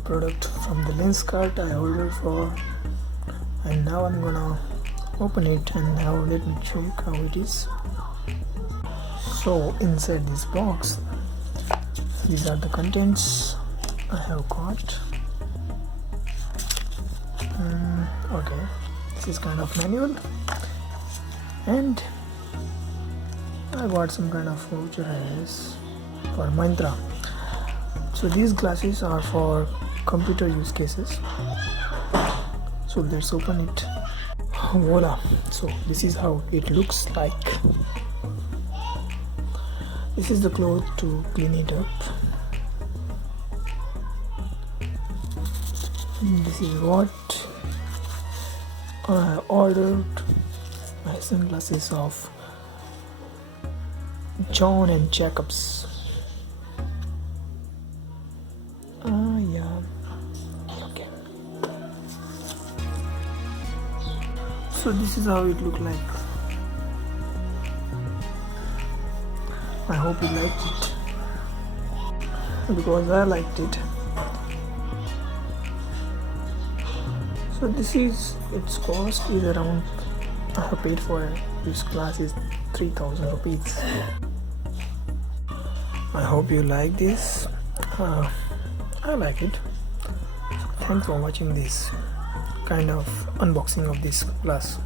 product from the Lenskart I ordered for, and now I'm gonna open it and now let me check how it is. So inside this box, these are the contents I have got. Okay, this is kind of manual, and I got some kind of voucher, I guess, for Mantra. So these glasses are for computer use cases. So let's open it. Voila! So this is how it looks like. This is the cloth to clean it up. This is what I ordered. My sunglasses of John and Jacobs. Yeah. Okay. So this is how it looked like. I hope you liked it, because I liked it. So this is its cost is around, I have paid for this glass is 3,000 rupees. I hope you like this. I like it. Thanks for watching this kind of unboxing of this glass.